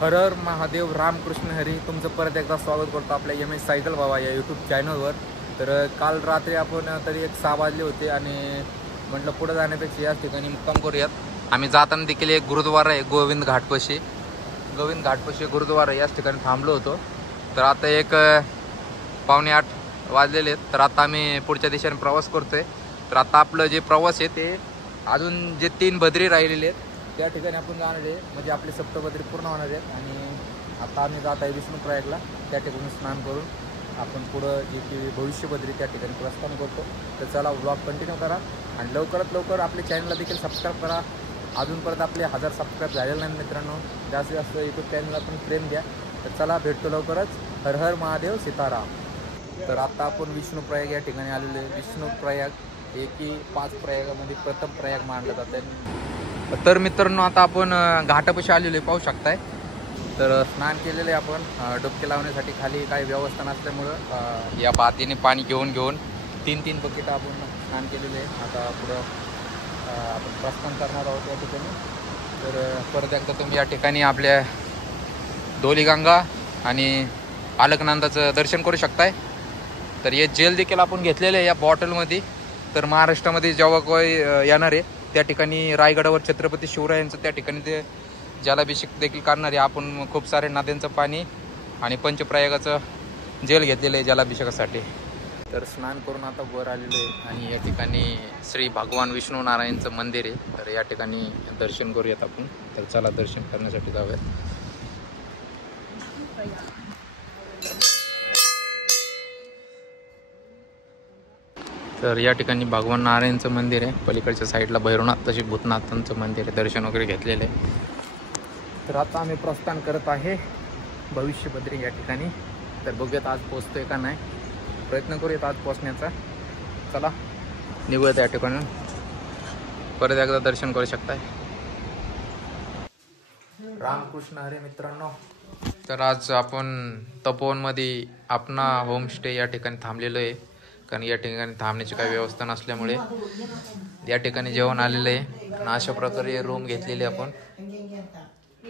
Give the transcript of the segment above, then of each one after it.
हर हर महादेव रामकृष्ण हरी. तुमचं परत एकदा स्वागत करतो आपल्या एम एस सायकल बाबा या यूट्यूब चॅनलवर. तर काल रात्री आपण तरी 6 वाजले होते आणि म्हटलं पुढे जाण्यापेक्षा याच ठिकाणी मुक्काम करूयात. आम्ही जाताना देखील एक गुरुद्वारा आहे गोविंद घाटपाशी गुरुद्वारा याच ठिकाणी थांबलो होतो. तर आता एक 7:45 वाजलेले आहेत. तर आता आम्ही पुढच्या दिशेने प्रवास करतोय. तर आता आपलं जे प्रवास आहे ते अजून जे 3 बद्री राहिलेले आहेत त्या ठिकाणी आपण जाणार आहे. म्हणजे आपले सप्तबद्री पूर्ण होणार आहेत. आणि आता आम्ही जात आहे विष्णुप्रयागला. त्या ठिकाणी स्नान करून आपण पुढं जे की भविष्यबद्री त्या ठिकाणी प्रस्थान करतो. तर चला ब्लॉग कंटिन्यू करा आणि लवकरात लवकर आपल्या चॅनलला देखील सबस्क्राईब करा. अजून परत आपले 1000 सबस्क्राईब झालेले नाही मित्रांनो. जास्तीत जास्त यूट्यूब चॅनलला पण प्रेम द्या. तर चला भेटतो लवकरच. हर हर महादेव सीताराम. तर आता आपण विष्णुप्रयाग या ठिकाणी आलेलो आहे. विष्णुप्रयाग की 5 प्रयागामध्ये प्रथम प्रयाग मानलं जातं. तर मित्रांनो आता आपण घाटापाशी आलेलो आहे पाहू शकताय. तर स्नान केलेले आपण डुबकी लावण्यासाठी खाली काही व्यवस्था नसल्यामुळं या बादलीने पाणी घेऊन 3 बकेट आपण स्नान केलेले आहे. आता पुढं आपण प्रस्थान करणार आहोत या ठिकाणी. तर परत एकदा तुम्ही या ठिकाणी आपल्या धौलीगंगा आणि अलकनंदाचं दर्शन करू शकताय. तर हे जेल देखील आपण घेतलेले आहे या बॉटलमध्ये. तर महाराष्ट्रामध्ये जेव्हा काही येणार आहे त्या ठिकाणी रायगडावर छत्रपती शिवरायांचं त्या ठिकाणी ते जलाभिषेक देखील करणार आहे. आपण खूप सारे नद्यांचं पाणी आणि पंचप्रयागाचं जेल घेतलेलं आहे जलाभिषेकासाठी. तर स्नान करून आता वर आलेलो आहे आणि या ठिकाणी श्री भगवान विष्णू नारायणचं मंदिर आहे. तर या ठिकाणी दर्शन करूयात आपण. तर चला दर्शन करण्यासाठी जाऊयात. तर या ठिकाणी भगवान नारायणचं मंदिर आहे. पलीकडच्या साईडला भैरवनाथ तसे भूतनाथांचं मंदिर आहे. दर्शन वगैरे घेतलेलं आहे. तर आता आम्ही प्रस्थान करत आहे भविष्यबद्री या ठिकाणी. तर बघूयात आज पोचतोय का नाही. प्रयत्न करूयात आज पोचण्याचा. चला निघूयात या ठिकाणी. परत एकदा दर्शन करू शकताय. रामकृष्ण हरी मित्रांनो. तर आज आपण तपोवनमध्ये आपणा होमस्टे या ठिकाणी थांबलेलो आहे. कारण या ठिकाणी थांबण्याची काही व्यवस्था नसल्यामुळे या ठिकाणी जेवण आलेलं आहे. आणि अशा प्रकारे रूम घेतलेली आपण.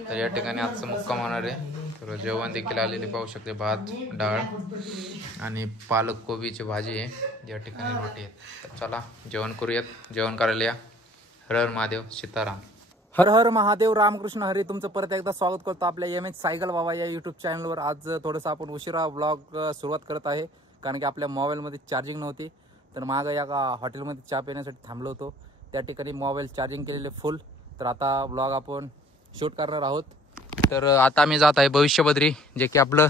तर या ठिकाणी आजचं मुक्काम होणार आहे. तर जेवण देखील आलेले पाहू शकते. भात डाळ आणि पालक कोबीची भाजी आहे. या ठिकाणी रोटी आहे. तर चला जेवण करूयात. जेवण करायला या. हर हर महादेव सीताराम. हर हर महादेव रामकृष्ण हरी. तुमचं परत एकदा स्वागत करतो आपल्या एम एच सायकल बाबा या यूट्यूब चॅनलवर. आज थोडंसं आपण उशिरा ब्लॉग सुरुवात करत आहे कारण की आपल्या मोबाईलमध्ये चार्जिंग नव्हती. तर मागं या हॉटेलमध्ये चहा पिण्यासाठी थांबलो होतो. त्या ठिकाणी मोबाईल चार्जिंग केलेले फुल. तर आता ब्लॉग आपण शूट करणार आहोत. तर आता आम्ही जात आहे भविष्यबद्री जे की आपलं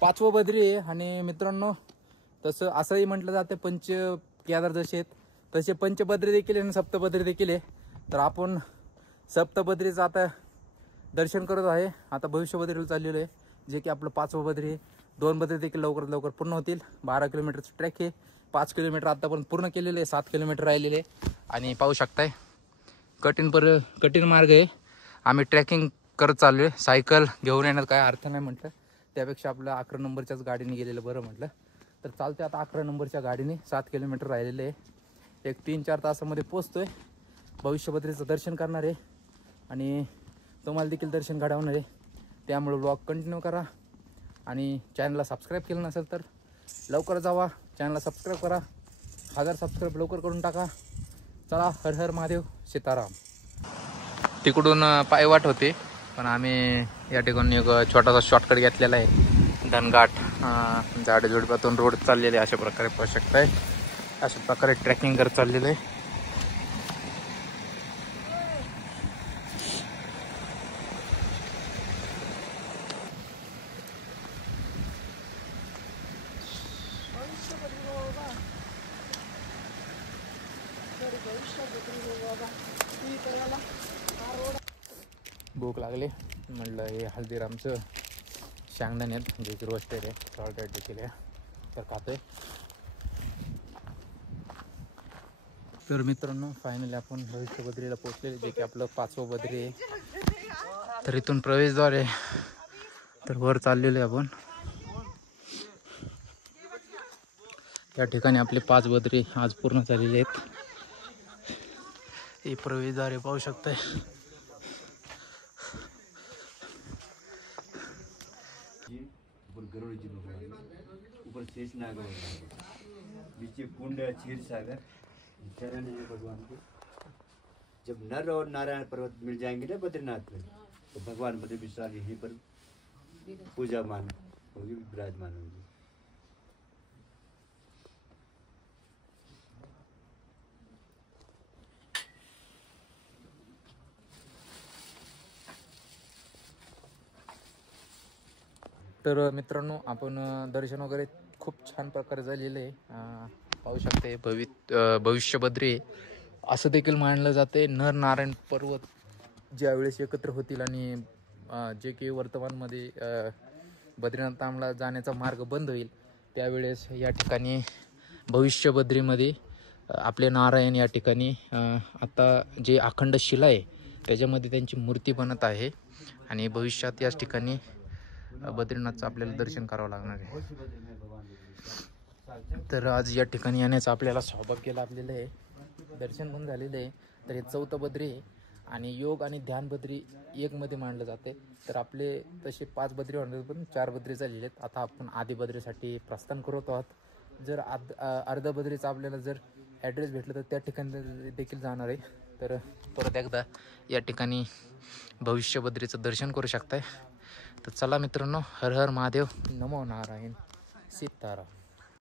5वं बद्री आहे. आणि मित्रांनो तसं असंही म्हटलं जातं पंच केदार जसे आहेत तसे पंचबद्री देखील आहे आणि सप्तबद्री देखील आहे. तर आपण सप्तबद्रीचं आता दर्शन करत आहे. आता भविष्यबद्रीला चाललेलं आहे जे की आपलं 5वं बद्री आहे. 2 बद्री देखील लवकरात लवकर पूर्ण होतील. 12 किलोमीटरचं ट्रॅक आहे. 5 किलोमीटर आतापर्यंत पूर्ण केलेले आहे. 7 किलोमीटर राहिलेले आहे. आणि पाहू शकताय कठीण मार्ग आहे. आम्ही ट्रॅकिंग करत चाललो आहे. सायकल घेऊन येण्यात काय अर्थ नाही म्हटलं. त्यापेक्षा आपलं 11 नंबरच्याच गाडीने गेलेलं बरं म्हटलं. तर चालते आता 11 नंबरच्या गाडीने. 7 किलोमीटर राहिलेले आहे. एक 3-4 तासामध्ये पोचतोय. भविष्यबद्रीचं दर्शन करणार आहे आणि तुम्हाला देखील दर्शन घडवणार आहे. त्यामुळे ब्लॉग कंटिन्यू करा आणि चॅनलला सबस्क्राईब केलं नसेल तर लवकर जावा चॅनलला सबस्क्राईब करा. 1000 सबस्क्राईब लवकर करून टाका. चला हर हर महादेव सीताराम. तिकडून पायवाट होते पण आम्ही या ठिकाणी एक छोटासा शॉर्टकट घेतलेला आहे. धनघाट झाडेझुडपातून रोड चाललेले अशा प्रकारे पाहू शकताय. अशा प्रकारे ट्रॅकिंग करत चाललेलं आहे. भूक लागली म्हटलं हे हल्दीरामचं शेंगदाणे आहेत जे की रोस्टेड आहे सॉल्टेड देखील आहे तर खातोय. तर मित्रांनो फायनली आपण भविष्यबद्रीला पोहोचलेले जे की आपलं 5वं बद्री आहे. तर इथून प्रवेशद्वार आहे. तर वर चाललेलो आहे आपण. या ठिकाणी आपले 5 बद्री आज पूर्ण झालेले आहेत. हे प्रवेशद्वार पाहू शकताय. गरुड़ जी भगवान, ऊपर शेष नाग भगवान, नीचे कुंड क्षीर सागर, चरण है भगवान के। जब नर और नारायण पर्वत मिल जाएंगे ना बद्रीनाथ में, तो भगवान बद्री विशाल यहीं पर पूजा मान होगी, विराजमान होगी। तर मित्रांनो, आपण दर्शन वगैरे खूप छान प्रकारे झालेलं आहे. पाहू शकते भविष्य बद्री असं देखील मानलं जाते. नर नारायण पर्वत ज्यावेळेस एकत्र होतील आणि जे काही वर्तमानमध्ये बद्रीनाथ धामला जाण्याचा मार्ग बंद होईल, त्यावेळेस या ठिकाणी भविष्य बद्रीमध्ये आपले नारायण या ठिकाणी आता जे अखंड शिला आहे त्याच्यामध्ये त्यांची मूर्ती बनत आहे आणि भविष्यात याच ठिकाणी बद्रीनाथचं आपल्याला दर्शन करावं लागणार आहे. तर आज या ठिकाणी येण्याचं आपल्याला सौभाग्य लाभलेलं आहे. दर्शन पण झालेलं आहे. तर हे 4थं बद्री आहे आणि योग आणि ध्यान बद्री एकमध्ये मांडलं जाते. तर आपले तसे 5 बद्री होणार पण 4 बद्री झालेले आहेत. आता आपण आदी बद्रीसाठी प्रस्थान करत आहोत. जर अर्ध बद्रीचा आपल्याला जर ॲड्रेस भेटला तर त्या ठिकाणी देखील जाणार आहे. तर परत एकदा या ठिकाणी भविष्य बद्रीचं दर्शन करू शकताय. तर चला मित्रांनो, हर हर महादेव, नमो नारायण, सीताराम.